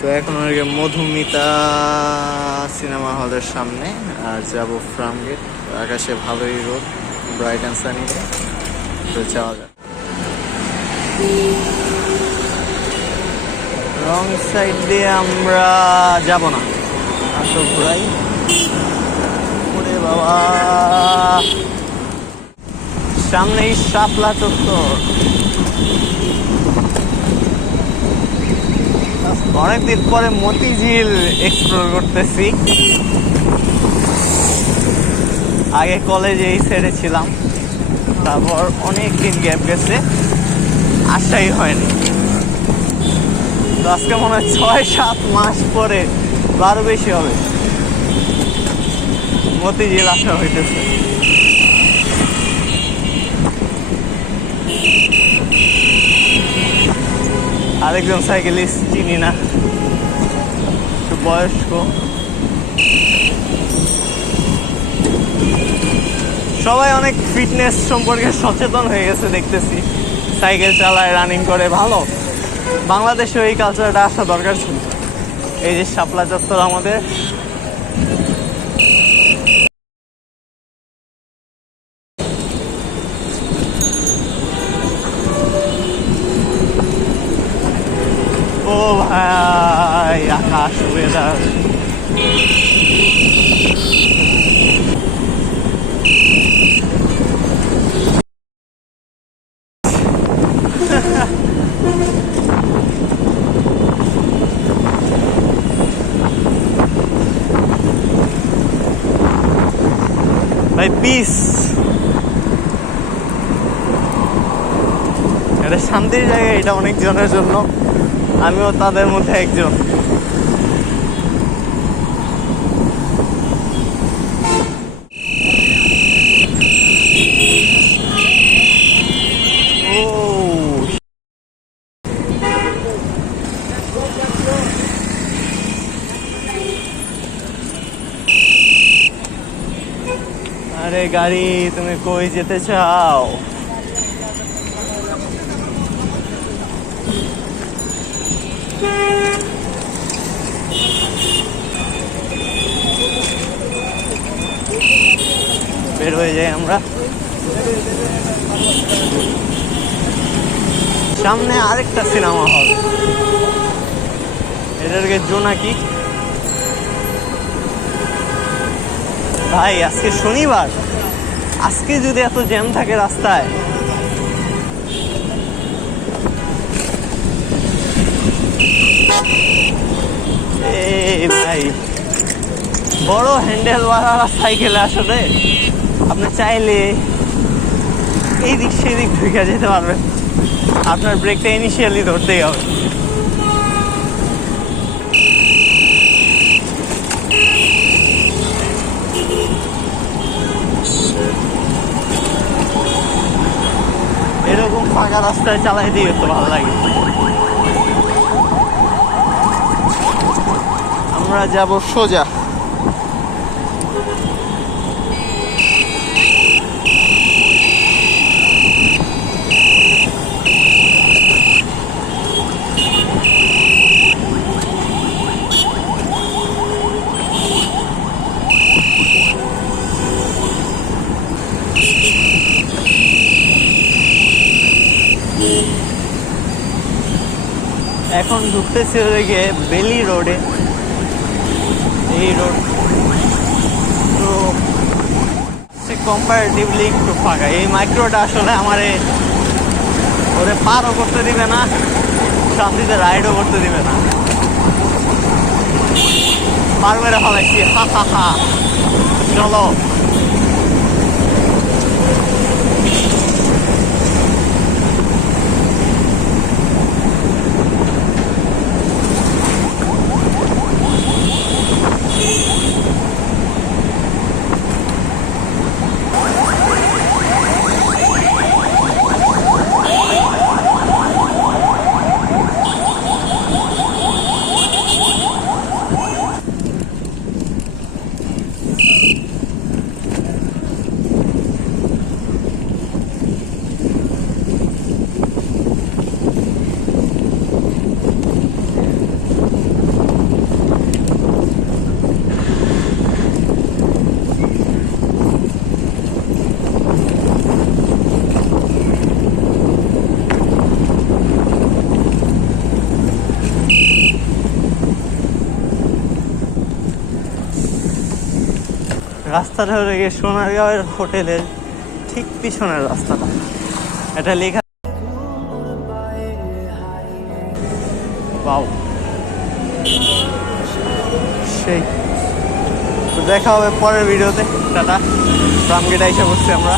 তো এখন ওই মধুমিতা সিনেমা হলের সামনে আর যাবো ফার্ম গেট। আকাশে ভালোই রোদ, ব্রাইট অ্যান্ড সানি, তো যাওয়া যাক। রং সাইড দিয়ে আমরা যাব না, আসো ঘুরাই। ওরে বাবা, সামনেই শাপলা চত্বর। অনেকদিন পরে মতিঝিল এক্সপ্লোর করতেছি। আগে কলেজে এই সাইডে ছিলাম, তারপর অনেকদিন গ্যাপ গেছে, আসাই হয়নি। তো আজকে মনে হয় 6-7 মাস পরে, আরো বেশি হবে, মতিঝিল আসা হইতেছে। আরেকজন সাইকেলিস্ট চিনি না, একটু বয়স্ক। সবাই অনেক ফিটনেস সম্পর্কে সচেতন হয়ে গেছে দেখতেছি, সাইকেল চালায়, রানিং করে। ভালো, বাংলাদেশেও এই কালচারটা আসা দরকার ছিল। এই যে শাপলা চত্বর আমাদের, ও ভাই আকাশ ওয়েদার। ভাই পিস, এটা শান্তির জায়গা, এটা অনেক জনের জন্য, আমিও তাদের মধ্যে একজন। ও আরে গাড়ি, তুমি কই যেতে চাও? বের হয়ে যাই আমরা। সামনে আরেকটা সিনেমা হল, এটাকে জোনাকি। ভাই আজকে শনিবার, আজকে যদি এত জ্যাম থাকে রাস্তায়, এই ভাই বড় হ্যান্ডেলওয়ালা সাইকেলে আসলে আপনি চাইলে এই দিক সেই দিক ঢুকে যেতে পারবেন, আপনার ব্রেকটা ইনিশিয়ালি ধরতেই হবে। এরকম ফাঁকা রাস্তায় চালাই দিয়ে তো ভালো লাগে। আমরা যাব সোজা। এখন ঢুকতেছি ওদিকে বেলি রোডে। এই রোড তো কম্পারেটিভলি একটু ফাঁকা। এই মাইক্রোটা আসলে আমারে ওরে পারও করতে দিবে না, শান্তিতে রাইডও করতে দিবে না। পার মেরে ফেলাইছি, হা হা হা। চলো রাস্তাটা হয়ে গিয়ে সোনারগাঁওয়ের হোটেলের ঠিক পিছনের রাস্তাটা। এটা লেখা বাউ, সেই। তো দেখা হবে পরের ভিডিওতে। টাটা। ফার্ম গেটে এসে বসছি আমরা।